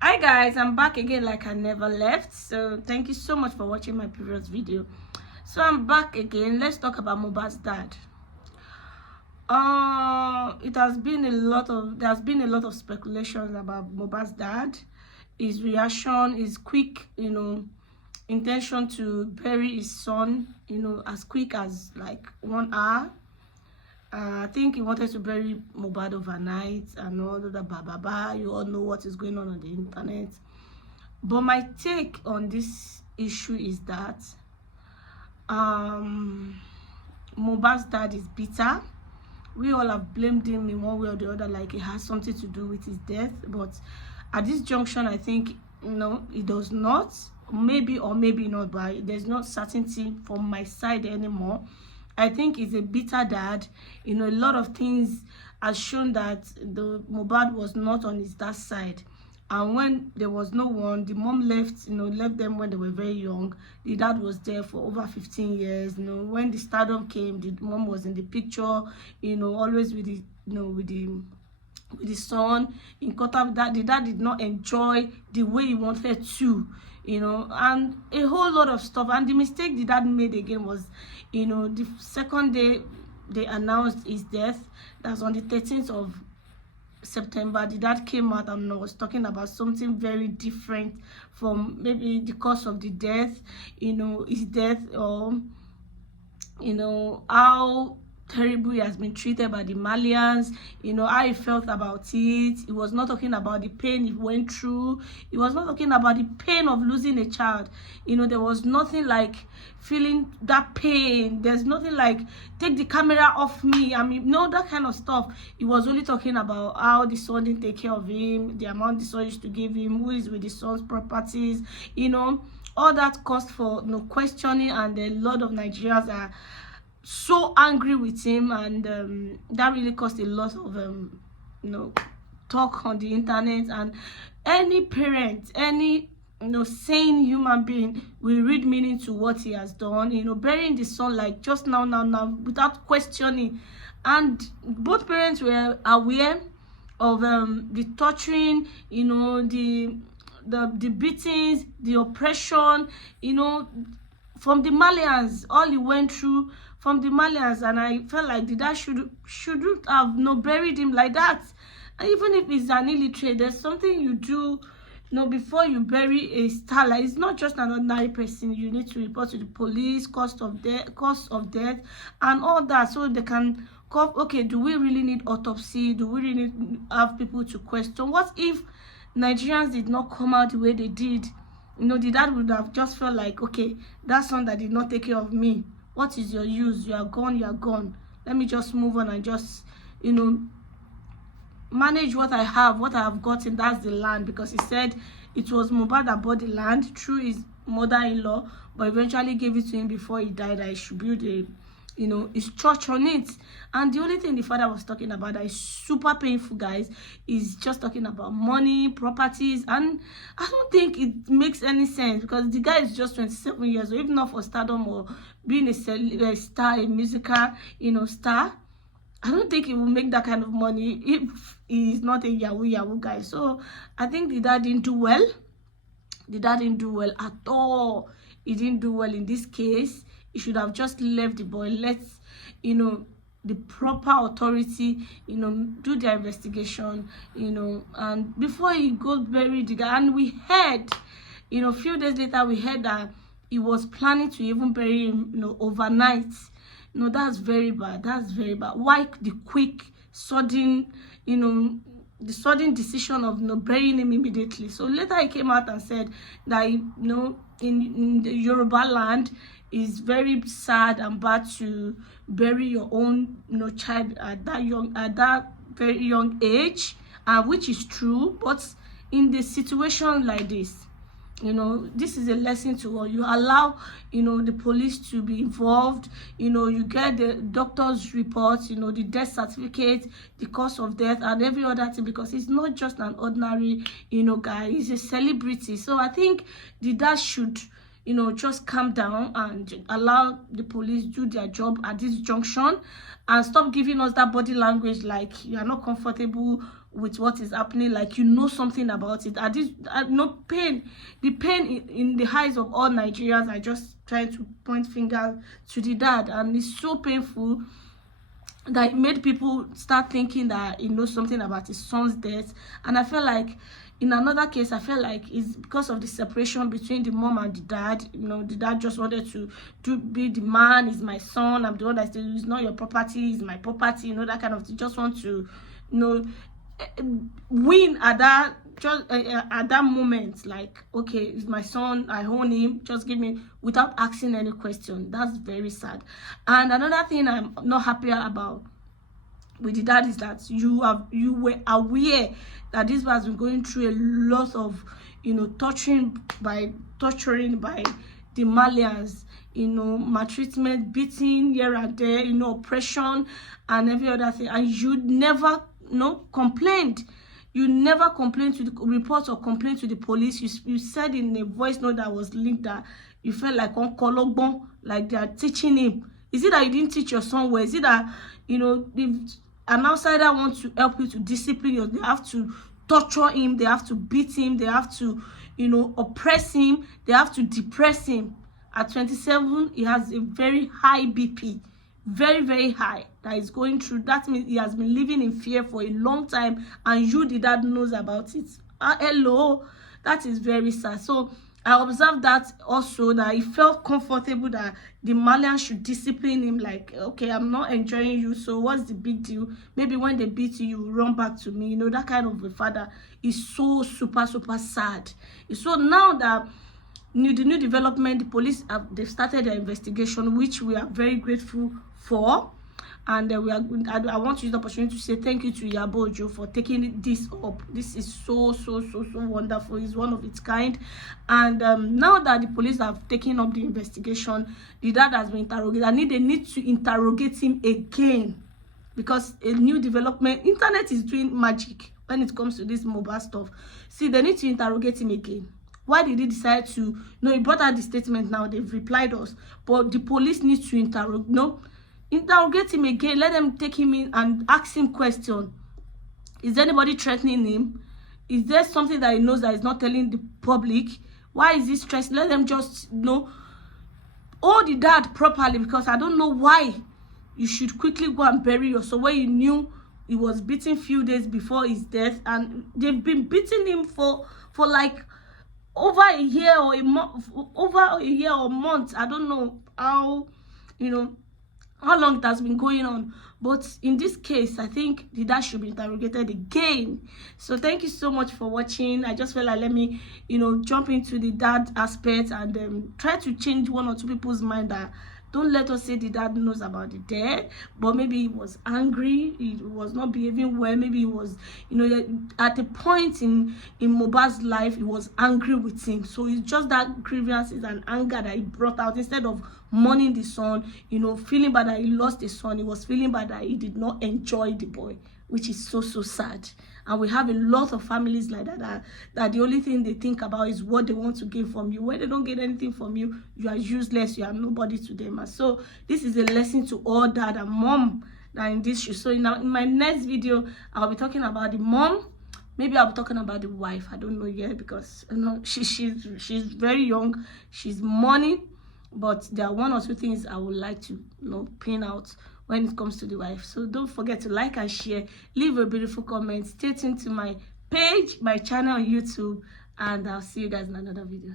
Hi guys, I'm back again like I never left. So thank you so much for watching my previous video. So I'm back again. Let's talk about Mohbad's dad. There's been a lot of speculations about Mohbad's dad, his reaction, his quick, intention to bury his son, as quick as like 1 hour. I think he wanted to bury Mohbad overnight and all that You all know what is going on the internet. But my take on this issue is that Mohbad's dad is bitter. We all have blamed him in one way or the other, like it has something to do with his death. But at this junction, I think it does not. Maybe or maybe not, but there's no certainty from my side anymore. I think he's a bitter dad. A lot of things has shown that the Mohbad was not on his dad's side. And when there was no one, the mom left, left them when they were very young. The dad was there for over 15 years. When the stardom came, the mom was in the picture, always with the, with the son in contact. That the dad did not enjoy the way he wanted to, and a whole lot of stuff. And the mistake the dad made again was, the second day they announced his death, that's on the 13th of September, the dad came out and was talking about something very different from maybe the cause of the death, his death, or how terrible he has been treated by the Malians, how he felt about it. He was not talking about the pain he went through. He was not talking about the pain of losing a child. There was nothing like feeling that pain. There's nothing like take the camera off me. I mean, no, that kind of stuff. He was only talking about how the son didn't take care of him, the amount the son used to give him, who is with the son's properties, all that caused for questioning, and a lot of Nigerians are so angry with him, and that really caused a lot of talk on the internet. And any parent, any sane human being will read meaning to what he has done, burying the son like just now without questioning. And both parents were aware of the torturing, the beatings, the oppression, from the Malians, all he went through from the Malians. And I felt like the dad shouldn't have buried him like that. And even if he's an illiterate, there's something you do before you bury a star. Like, it's not just an ordinary person. You need to report to the police, cause of death and all that, so they can come. Okay, do we really need autopsy? Do we really need to have people to question? What if Nigerians did not come out the way they did? The dad would have just felt like, okay, that son that did not take care of me, what is your use? You are gone. Let me just move on and just, manage what I have gotten. That's the land, because he said it was Mohbad that bought the land through his mother-in-law, but eventually gave it to him before he died, that he should build a his church on it. And the only thing the father was talking about that is super painful, guys, is just talking about money, properties. And I don't think it makes any sense, because the guy is just 27 years old. If not for stardom or being a star, a musical star, I don't think he will make that kind of money if he's not a yahoo guy. So I think the dad didn't do well. The dad didn't do well at all. He didn't do well in this case. He should have just left the boy. Let the proper authority do their investigation, and before he goes bury the guy. And we heard a few days later, we heard that he was planning to even bury him overnight. That's very bad. That's very bad. Why the quick sudden the sudden decision of burying him immediately? So later he came out and said that in the Yoruba land, is very sad and bad to bury your own child at that very young age, which is true. But in the situation like this, this is a lesson to all. You allow the police to be involved. You get the doctor's reports, the death certificate, the cause of death, and every other thing, because it's not just an ordinary guy. He's a celebrity. So I think the dad should just calm down and allow the police do their job at this junction, and stop giving us that body language like you are not comfortable with what is happening, like you know something about it. No pain, the pain in the eyes of all Nigerians are just trying to point fingers to the dad, and it's so painful that it made people start thinking that he knows something about his son's death. And I feel like in another case, I feel like it's because of the separation between the mom and the dad. You know, the dad just wanted to be the man. Is my son, I'm the one that says it's not your property, it's my property, you know, that kind of thing. Just want to, you know, win at that, just at that moment, like, okay, it's my son, I own him, just give me, without asking any question. That's very sad. And another thing I'm not happy about with the dad is that you were aware that this was been going through a lot of, you know, torturing by the Malians, you know, maltreatment, beating here and there, you know, oppression and every other thing, and you never, complained. You never complained to the report or complained to the police. You said in a voice note that was linked that you felt like on Kologbon, like they are teaching him. Is it that you didn't teach your son well? Is it that, you know, if an outsider wants to help you to discipline you, they have to torture him, they have to beat him, they have to, you know, oppress him, they have to depress him? At 27, he has a very high BP, very, very high, that is going through. That means he has been living in fear for a long time, and you, the dad, knows about it. Hello, that is very sad. So I observed that also, that he felt comfortable that the Malian should discipline him, like, okay, I'm not enjoying you, so what's the big deal? Maybe when they beat you, you run back to me. You know, that kind of a father is so super sad. So now that the new development, the police they've started their investigation, which we are very grateful for. And I want to use the opportunity to say thank you to Iyabo Ojo for taking this up. This is so wonderful. It's one of its kind. And now that the police have taken up the investigation, the dad has been interrogated. They need to interrogate him again, because a new development, internet is doing magic when it comes to this Mohbad stuff. See, they need to interrogate him again. Why did he decide to? No, he brought out the statement now. They've replied us, but the police need to interrogate him again. Let them take him in and ask him question. Is there anybody threatening him? Is there something that he knows that he's not telling the public? Why is he stressed? Let them just hold the dad properly, because I don't know why you should quickly go and bury your son when you knew he was beaten few days before his death, and they've been beating him for like over a year or a month. I don't know how, how long it has been going on. But in this case, I think the dad should be interrogated again. So thank you so much for watching. I just felt like, let me, jump into the dad aspect and try to change one or two people's mind that don't let us say the dad knows about the death, but maybe he was angry, he was not behaving well, maybe he was, at a point in Mohbad's life, he was angry with him. So it's just that grievances and anger that he brought out. Instead of mourning the son, feeling bad that he lost the son, he was feeling bad that he did not enjoy the boy, which is so sad. And we have a lot of families like that, that the only thing they think about is what they want to get from you. When they don't get anything from you, you are useless, you are nobody to them. And so this is a lesson to all dad and mom that in this show. So in my next video, I'll be talking about the mom. Maybe I'll be talking about the wife. I don't know yet, because she's very young, she's mourning. But there are one or two things I would like to pin out when it comes to the wife. So don't forget to like and share, leave a beautiful comment, stay tuned to my page, my channel on YouTube, and I'll see you guys in another video.